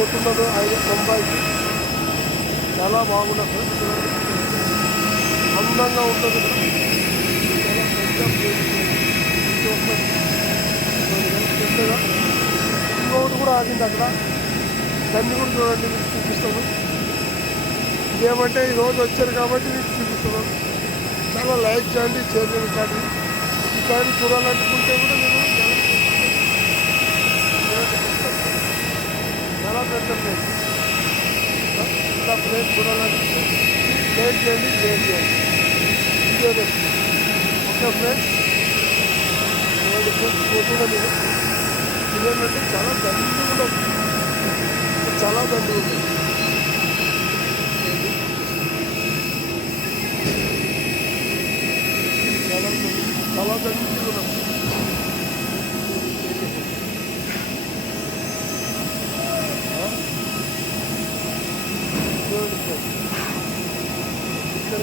పోతున్నారు ఆయన ముంబైకి. చాలా బాగున్నారు ఫ్రెండ్స్, అందంగా ఉంటుంది. చాలా పెద్ద ప్లేస్ పెద్దగా. ఇంకొకటి కూడా ఆగింది అక్కడ, దాన్ని కూడా చూడండి, మీకు చూపిస్తాను. ఇదేమంటే ఈరోజు వచ్చారు కాబట్టి మీకు చూపిస్తున్నాను. చాలా లైక్ చేయండి, షేర్ చేయండి. కానీ చూడాలనుకుంటే కూడా మీరు చాలా పెద్ద ప్లేస్. ఇలా ప్లేస్ చూడాలనుకుంటే లైక్ చేయండి, షేర్ చేయండి. వీడియో ఓకే ఫ్రెండ్స్, పోతున్నా మీరు. ఇదేంటంటే చాలా దండిగా ఉండదు, చాలా దండిగా ఉంటుంది. చాలా దండిగా ఉండదు. ఇక్కడ